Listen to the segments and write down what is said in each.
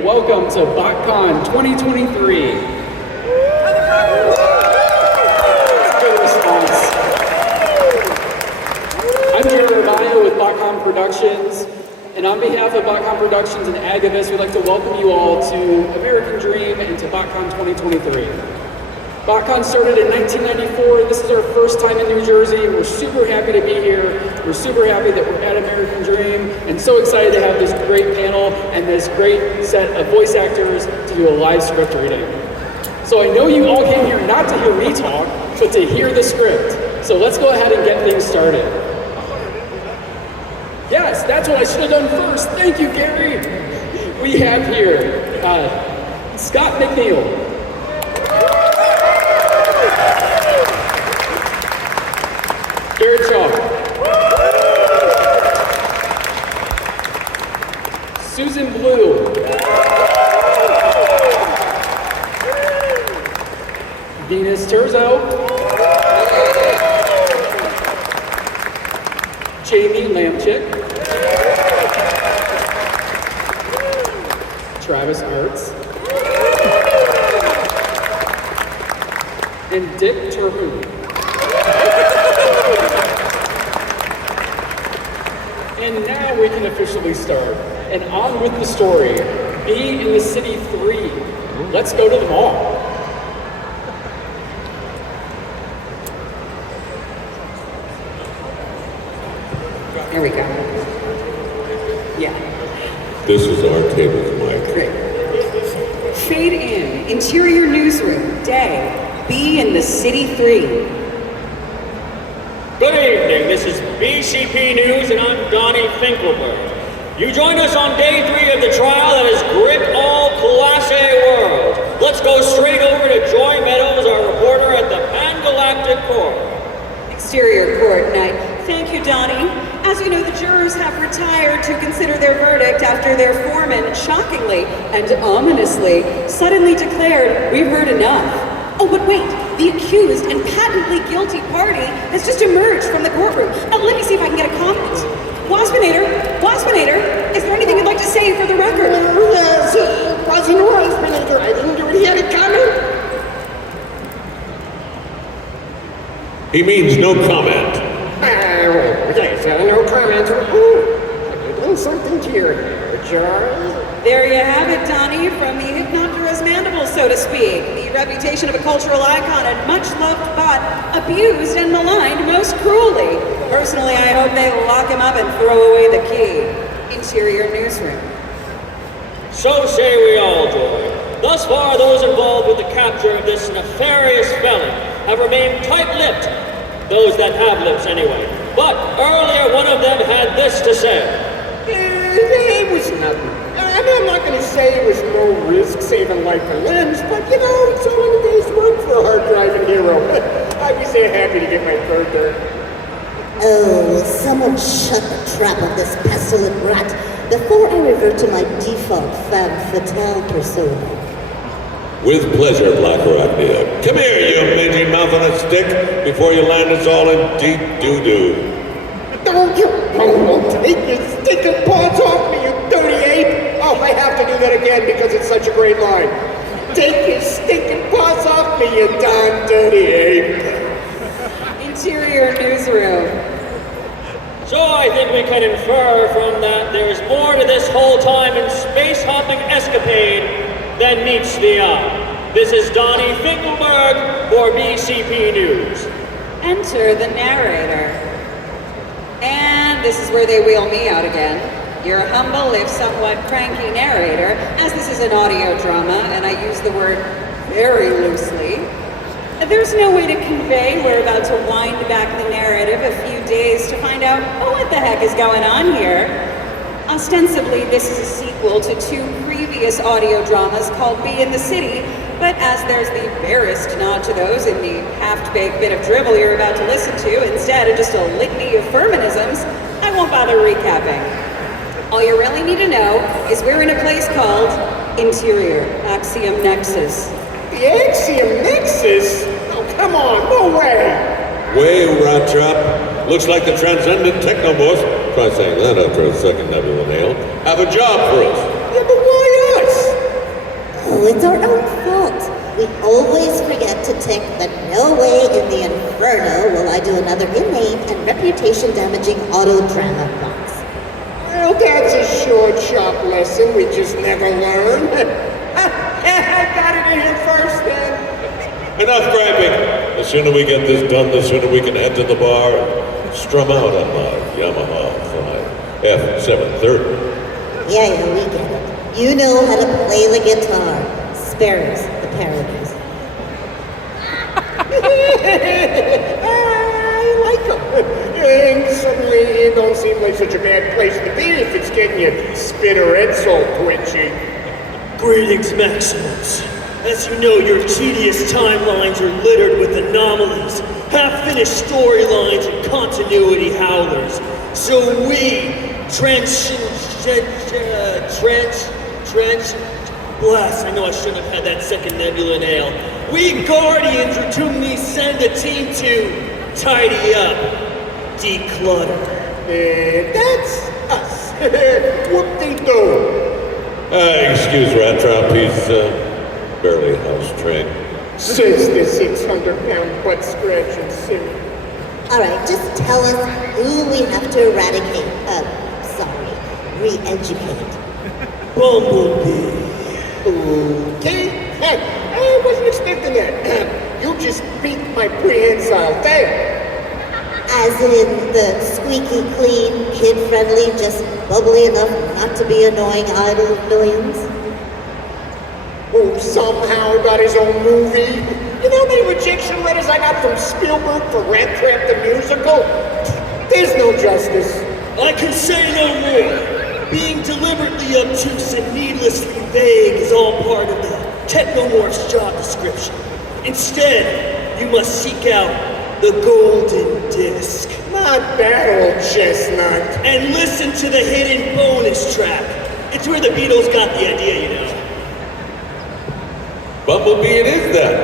Welcome to Botcon 2023. Good response. I'm Jerry Rabayo with Botcon Productions, and on behalf of Botcon Productions and Agabus, we'd like to welcome you all to American Dream and to Botcon 2023. Botcon started in 1994. This is our first time in New Jersey. We're super happy to be here. We're super happy that we're at American Dream and so excited to have this great panel and this great set of voice actors to do a live script reading. So I know you all came here not to hear me talk, but to hear the script. So let's go ahead and get things started. Yes, that's what I should have done first. Thank you, Gary. We have here Scott McNeil. Garrett Shaw. Susan Blue. Venus Terzo. Jamie Lamchick. Travis Arts. And Dick Terhune. And now we can officially start. And on with the story. Be in the City 3. Let's go to the mall. There we go. Yeah. This is our table, Mike. Great. Fade in. Interior newsroom. Day. Be in the City 3. Good evening, this is BCP News and I'm Donnie Finkelberg. You joined us on day 3 of the trial that has gripped all Class A world. Let's go straight over to Joy Meadows, our reporter at the Pan-Galactic Court. Exterior court night. Thank you, Donnie. As you know, the jurors have retired to consider their verdict after their foreman shockingly and ominously suddenly declared, "We've heard enough." Oh, but wait, the accused and patently guilty party has just emerged from the courtroom. Let me see if I can get a comment. Waspinator, is there anything you'd like to say for the record? Yes, it wasn't Waspinator. I didn't do it. He had a comment. He means no comment. Yes, no comment. Ooh, have you done something to your hair, Charles? There you have it, Donnie, from the hypnoterous mandible, so to speak. The reputation of a cultural icon and much loved but abused and maligned most cruelly. Personally, I hope they lock him up and throw away the key. Interior newsroom. So say we all, Joy. Thus far, those involved with the capture of this nefarious felon have remained tight-lipped. Those that have lips, anyway. But earlier, one of them had this to say. It was nothing. I mean, I'm not going to say it was no risk saving life and limbs, but you know, it's all in a day's work for a hard-driving hero. I was so happy to get my bird there. Oh, will someone shut the trap of this pestilent rat before I revert to my default femme fatale persona? With pleasure, Black Arachnia. Come here, you mangy mouth on a stick, before you land us all in deep doo-doo. Don't you take your stinking paws off me, you dirty ape! Oh, I have to do that again because it's such a great line. Take your stinking paws off me, you darn dirty ape! Interior newsroom. So I think we can infer from that there's more to this whole time and space-hopping escapade than meets the eye. This is Donnie Finkelberg for BCP News. Enter the narrator. And this is where they wheel me out again. Your humble, if somewhat cranky narrator, as this is an audio drama, and I use the word very loosely. There's no way to convey we're about to wind back the narrative a few days to find out, oh, what the heck is going on here? Ostensibly, this is a sequel to 2 previous audio dramas called Be in the City, but as there's the barest nod to those in the half-baked bit of drivel you're about to listen to, instead of just a litany of feminisms, I won't bother recapping. All you really need to know is we're in a place called Interior Axiom Nexus. The Axiom Nexus? Oh, come on, no way! Way, rat trap. Looks like the transcendent technoboss, try saying that after a second nebula nail, have a job for us. Yeah, but why us? know, it's our own fault. We always forget to tick that no way in the inferno will I do another inane and reputation-damaging auto-drama box. Well, that's a short, sharp lesson we just never learn. I got it in here first, then. Enough griping. The sooner we get this done, the sooner we can head to the bar and strum out on my Yamaha F730. Yeah, we get it. You know how to play the guitar. Spare us the parodies. I like them. And suddenly it don't seem like such a bad place to be if it's getting your spinnerets all twitchy. Greetings, Maximus. As you know, your tedious timelines are littered with anomalies, half-finished storylines, and continuity howlers. So we, blast, I know I shouldn't have had that second nebula nail. We Guardians routinely send a team to tidy up, declutter. And that's us. Whoop-de-doo. Excuse Rat Trap, he's barely house-trained. Says the 600-pound butt-scratching simp. All right, just tell us who we have to eradicate. Re-educate. Bumblebee. Okay? Hey, I wasn't expecting that. You just beat my prehensile thing. As in the squeaky clean, kid-friendly, just bubbly enough not to be annoying idol of millions? Who somehow got his own movie. You know how many rejection letters I got from Spielberg for Rat Trap the Musical? There's no justice. I can say no more. Being deliberately obtuse and needlessly vague is all part of the Technomorph's job description. Instead, you must seek out the golden disc. Not that old chestnut. And listen to the hidden bonus track. It's where the Beatles got the idea, you know. Bumblebee it is then.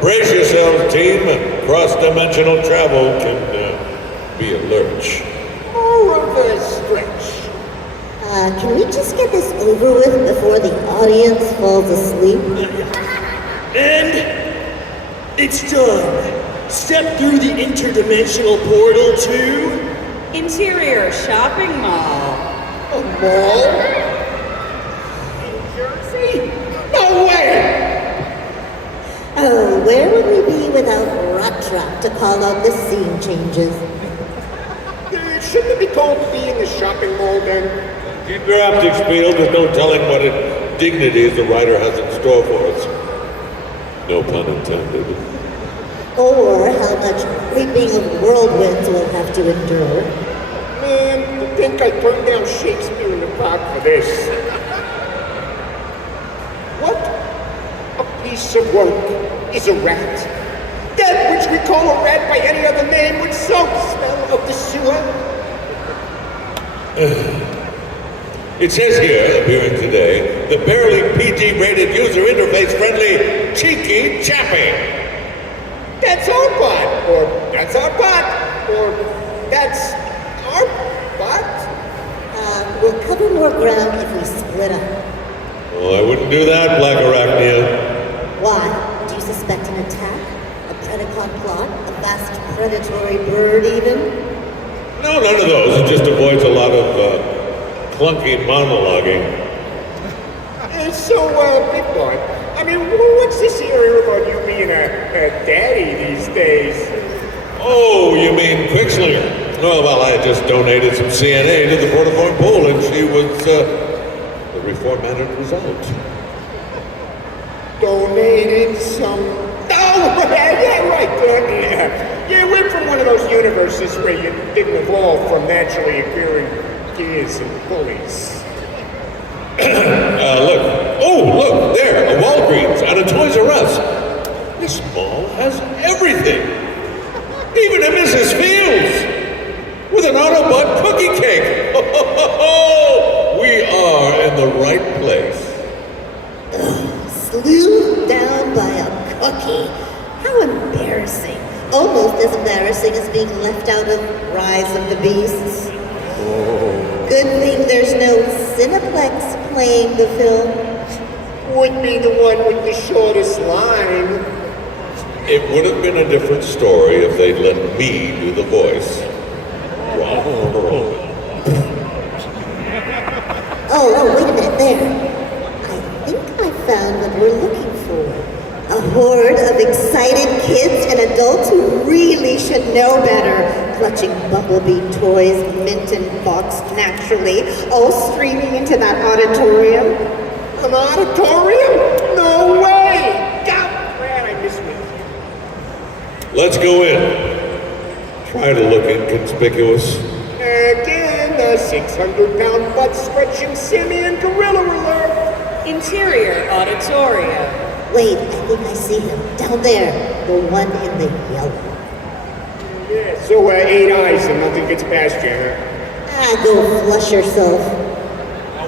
Brace yourselves, team. Cross-dimensional travel can be a lurch. More of a stretch. Can we just get this over with before the audience falls asleep? And it's done. Step through the interdimensional portal to Interior shopping mall. A mall? In Jersey? No way! Oh, where would we be without Rat Trap to call out the scene changes? Shouldn't it be told to be in the shopping mall then? Keep your optics peeled. There's no telling what indignities the writer has in store for us. No pun intended. Or how much reaping of whirlwinds we'll have to endure. Man, to think I turned down Shakespeare in the Park for this. What a piece of work is a rat. That which we call a rat by any other name would so smell of the sewer. It says here, appearing today, the barely PG-rated user interface friendly Cheeky Chappy. That's our bot, or that's our bot, or that's our bot. We'll cover more ground if we split up. Well, I wouldn't do that, Black Arachnia. Why? Do you suspect an attack? A Predacon plot? A vast predatory bird even? No, none of those. It just avoids a lot of clunky monologuing. So, Big Boy, I mean, what's this area about you being a daddy these days? Oh, you mean Quickslinger? Oh, well, I just donated some CNA to the Portaform pool, and she was the reformatted result. Donated some... Oh, yeah, right. Yeah, we're from one of those universes where you didn't evolve from naturally occurring gears and pulleys. Look, there, a Walgreens and a Toys R Us. This mall has everything. Even a Mrs. Fields with an Autobot cookie cake. We are in the right place. Slewed down by a cookie. How embarrassing. Almost as embarrassing as being left out of Rise of the Beasts. Good thing there's no Cineplex playing the film. would be the one with the shortest line. It would have been a different story if they'd let me do the voice. Oh, wait a minute, there. I think I found what we're looking for. A horde of excited kids and adults who really should know better, clutching Bumblebee toys, mint and boxed naturally, all streaming into that auditorium. An auditorium? No way! God, man, I miss me. Let's go in. Try to look inconspicuous. Again, the 600-pound butt-stretching simian gorilla alert. Interior auditorium. Wait, I think I see him. Down there. The one in the yellow. Yeah, so 8 eyes and nothing gets past you, huh? Go flush yourself.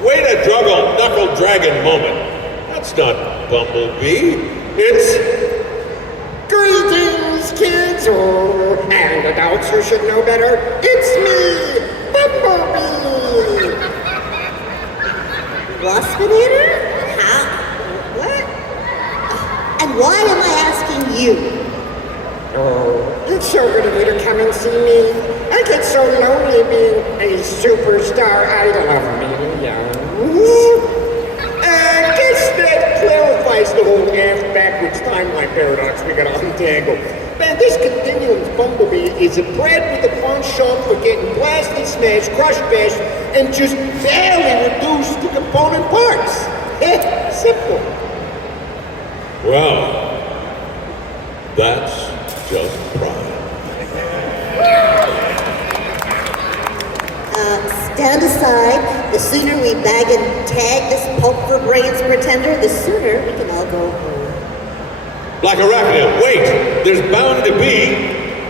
Way to juggle knuckle dragon moment. That's not Bumblebee. It's Greetings, kids, and adults who should know better. It's me, Bumblebee. Waspinator? How? What? And why am I asking you? Oh, it's so good of you to come and see me. I get so lonely being a superstar idol of millions. I guess that clarifies the whole backwards timeline paradox we gotta untangle. Man, this continuum's Bumblebee is a bred with a penchant for getting blasted, smashed, crushed, bashed, and just barely reduced to component parts. Simple. Well, that's just pride. Stand aside. The sooner we bag and tag this pulp for brains pretender, the sooner we can all go home. Black Arachnia, wait! There's bound to be...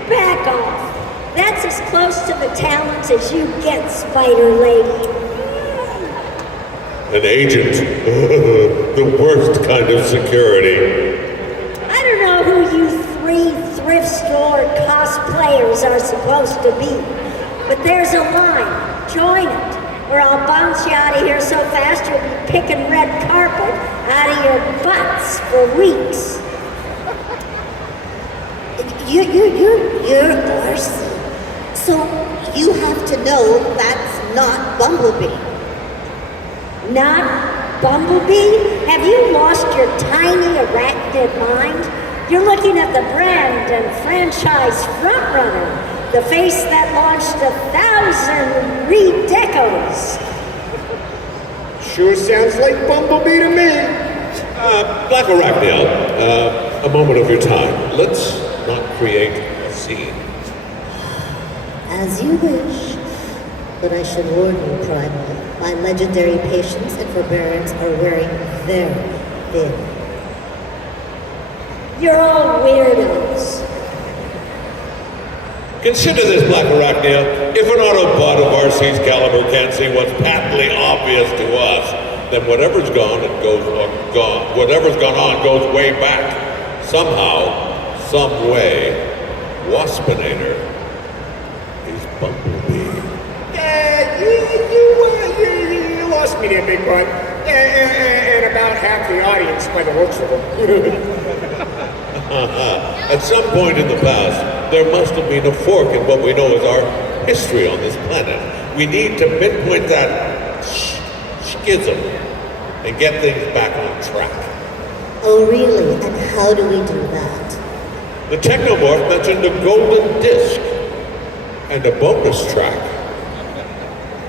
Back off. That's as close to the talents as you get, Spider Lady. an agent. The worst kind of security. I don't know who you 3 thrift store cosplayers are supposed to be, but there's a line. Join it, or I'll bounce you out of here so fast you'll be picking red carpet out of your butts for weeks. You're Darcy. So you have to know that's not Bumblebee. Not Bumblebee? Have you lost your tiny arachnid mind? You're looking at the brand and franchise frontrunner, the face that launched 1,000 redecos. Sure sounds like Bumblebee to me. Black Arachnia, a moment of your time. Let's not create a scene. As you wish. But I should warn you, Primal, my legendary patience and forbearance are wearing very thin. You're all weirdos. Consider this, Black Arachnia. If an Autobot of RC's caliber can't see what's patently obvious to us, then whatever's gone, it goes gone. Whatever's gone on goes way back. Somehow, some way, Waspinator is Bumblebee. You lost me there, big bud. And about half the audience by the looks of it. At some point in the past, there must have been a fork in what we know as our history on this planet. We need to pinpoint that schism and get things back on track. Oh, really? And how do we do that? The Technomorph mentioned a golden disc and a bonus track.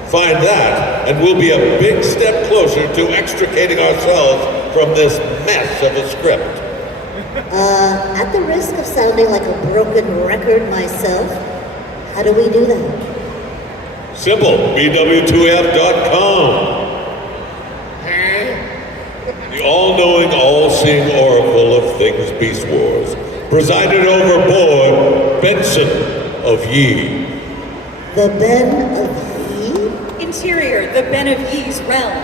Find that, and we'll be a big step closer to extricating ourselves from this mess of a script. At the risk of sounding like a broken record myself, how do we do that? Simple, bw2f.com. The all-knowing, all-seeing oracle of things Beast Wars. Presided over boy Benson of Ye. The Ben of Ye? Interior, the Ben of Ye's realm.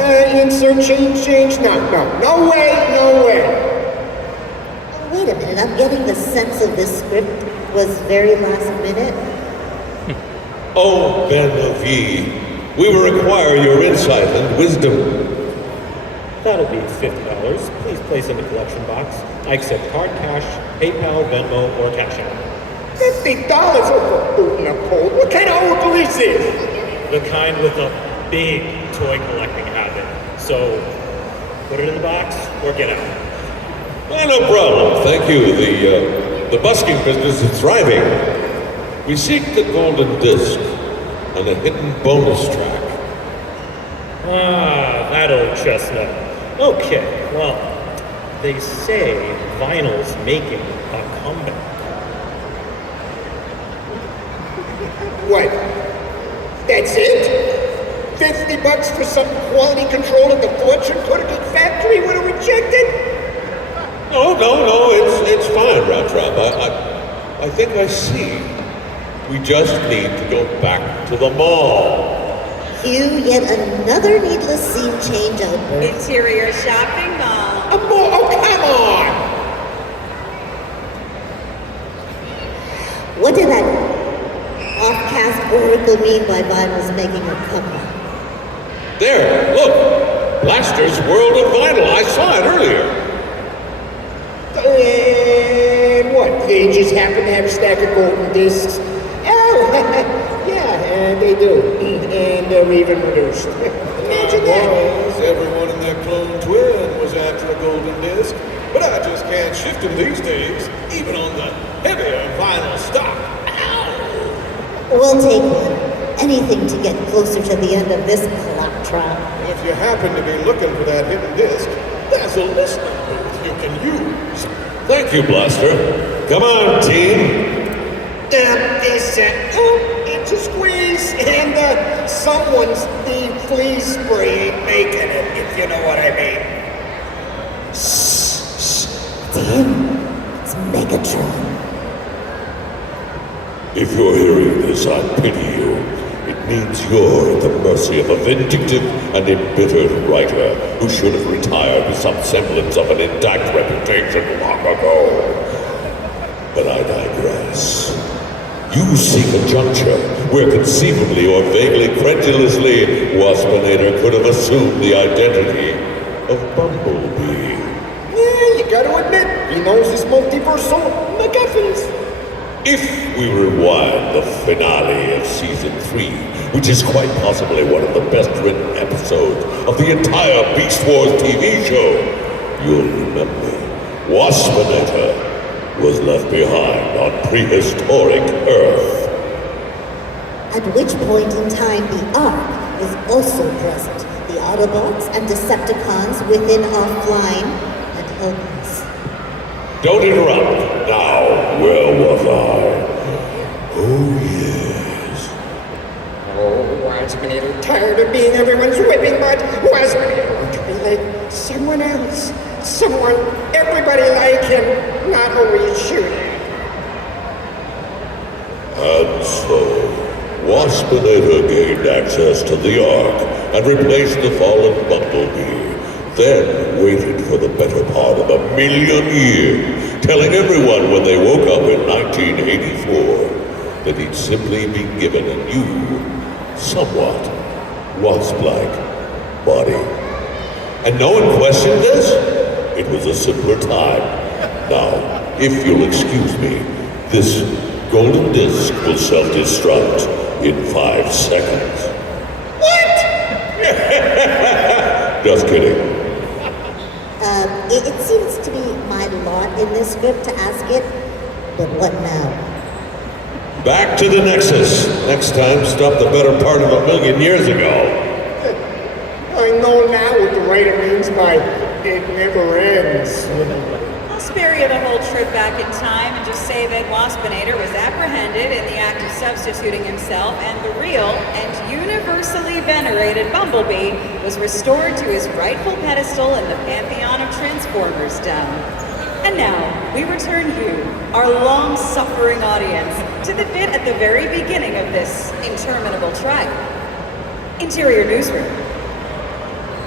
Insert change. No way. Oh, wait a minute, I'm getting the sense of this script was very last minute. Oh, Ben of Ye, We will require your insight and wisdom. That'll be $50. Please place in the collection box. I accept card, cash, PayPal, Venmo, or Cash App. $50 over boot in the cold. What kind of old is this? The kind with a big toy collecting habit. So, put it in the box or get out. No problem. Thank you. The busking business is thriving. We seek the golden disc and a hidden bonus track. Ah, that old chestnut. Okay, well, they say vinyl's making a comeback. What? That's it? $50 for some quality control at the fortune cookie factory would have rejected? No, it's fine, Rattrap. I think I see. We just need to go back to the mall. Cue yet another needless scene change outburst. Interior shopping mall. Oh, come on! What did that off-cast oracle mean by Vinyl's making a comeback? There, look! Blaster's World of Vinyl. I saw it earlier. And what? They just happen to have a stack of golden discs? Oh, yeah, they do. And they're even reduced. Imagine that. Everyone in their clone twin was after a golden disc, but I just can't shift them these days, even on the heavier vinyl stock. We'll take one. Anything to get closer to the end of this claptrap. If you happen to be looking for that hidden disc, there's a listening booth you can use. Thank you, Blaster. Come on, team. It's a squeeze, and someone's the flea spray ain't making it, if you know what I mean. Damn, it's Megatron. If you're hearing this, I pity you. It means you're at the mercy of a vindictive and embittered writer who should have retired with some semblance of an intact reputation long ago. But I digress. You seek a juncture where conceivably or vaguely credulously Waspinator could have assumed the identity of Bumblebee. Yeah, you gotta admit, he knows his multiversal MacGuffins. If we rewind the finale of Season 3, which is quite possibly one of the best written episodes of the entire Beast Wars TV show, you'll remember Waspinator was left behind on prehistoric Earth. At which point in time the Ark is also present. The Autobots and Decepticons within offline and helpless. Don't interrupt. Now, where was I? Oh, yes. Oh, Waspinator, tired of being everyone's whipping butt. Waspinator wants to be like someone else. Someone everybody like him, not always shooting. And so, Waspinator gained access to the Ark and replaced the fallen Bumblebee, then waited for the better part of 1,000,000 years, telling everyone when they woke up in 1984 that he'd simply been given a new, somewhat wasp-like body. And no one questioned this? It was a simpler time. Now, if you'll excuse me, this golden disc will self-destruct in 5 seconds. What? Just kidding. It seems to be my lot in this script to ask it, but what now? Back to the Nexus. Next time, stop the better part of 1,000,000 years ago. I know now what the writer means by it never ends. I'll spare you the whole trip back in time and just say that Waspinator was apprehended in the act of substituting himself, and the real and universally venerated Bumblebee was restored to his rightful pedestal in the pantheon of Transformers Dome. And now, we return you, our long-suffering audience, to the bit at the very beginning of this interminable trial. Interior Newsroom.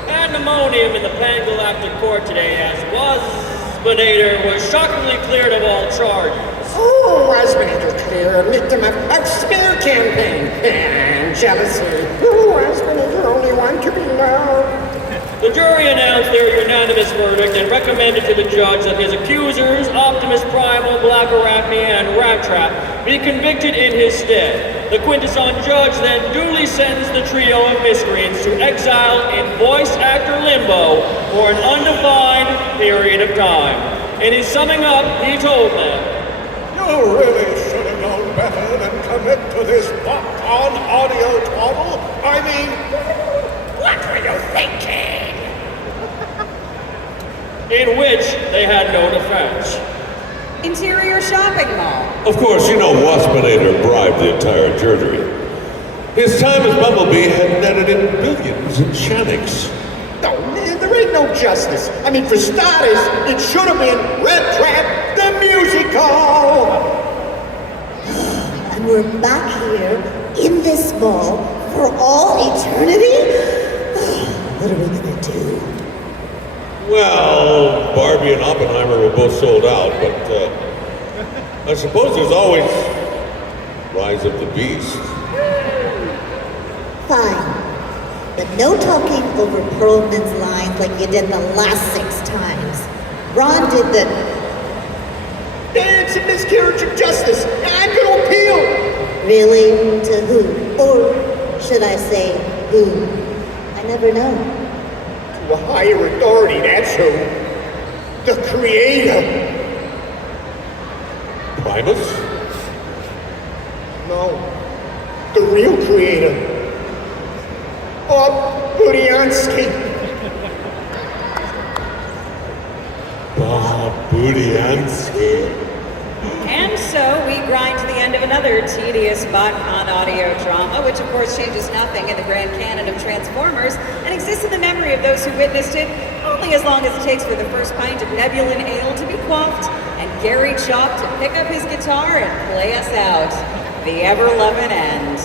Pandemonium in the Pan-Galactic Court today as Waspinator was shockingly cleared of all charges. Oh, Waspinator, they're a victim of smear campaign and jealousy. Who has been the only one to be loved? The jury announced their unanimous verdict and recommended to the judge that his accusers, Optimus Primal, Black Arachne, and Rat Trap, be convicted in his stead. The Quintesson judge then duly sentenced the trio of miscreants to exile in voice actor limbo for an undefined period of time. In his summing up, he told them, You really should have known better than commit to this Botcon audio twaddle. I mean, what were you thinking? in which they had no defense. Interior shopping mall. Of course, you know Waspinator bribed the entire jury. His time as Bumblebee had netted in billions in Shannix. No, man, there ain't no justice. I mean, for starters, it should have been Red Trap, the musical. And we're back here in this mall for all eternity? What are we gonna do? Well, Barbie and Oppenheimer were both sold out, but I suppose there's always Rise of the Beast. Fine. But no talking over Perlman's lines like you did the last 6 times. Ron did the... It's a miscarriage of justice. I'm gonna appeal. Really? To who? Or should I say, who? I never know. To a higher authority, that's who. The creator. Primus? No. The real creator. Bob Budiansky. Bob Budiansky. And so we grind to the end of another tedious Botcon audio drama, which of course changes nothing in the grand canon of Transformers and exists in the memory of those who witnessed it only as long as it takes for the first pint of Nebulan Ale to be quaffed and Gary Chalk to pick up his guitar and play us out. The ever-loving end.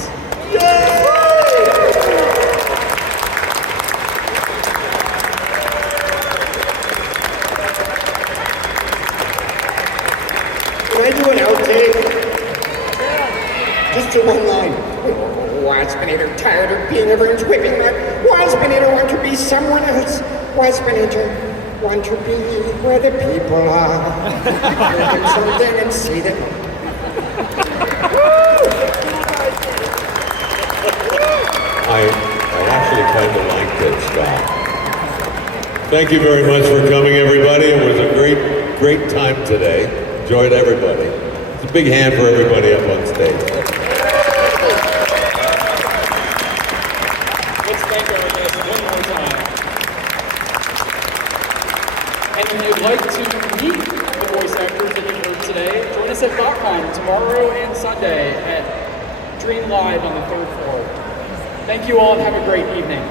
Can I do an outtake? Just to one line. Waspinator tired of being everyone's whipping man. Waspinator want to be someone else. Waspinator want to be where the people are. Give them something and see them. I actually kind of liked it, Scott. Thank you very much for coming, everybody. It was a great time today. Enjoyed everybody. It's a big hand for everybody up on stage. Let's thank our guests one more time. And if you'd like to meet the voice actors that you heard today, join us at Botcon tomorrow and Sunday at Dream Live on the 3rd floor. Thank you all and have a great evening.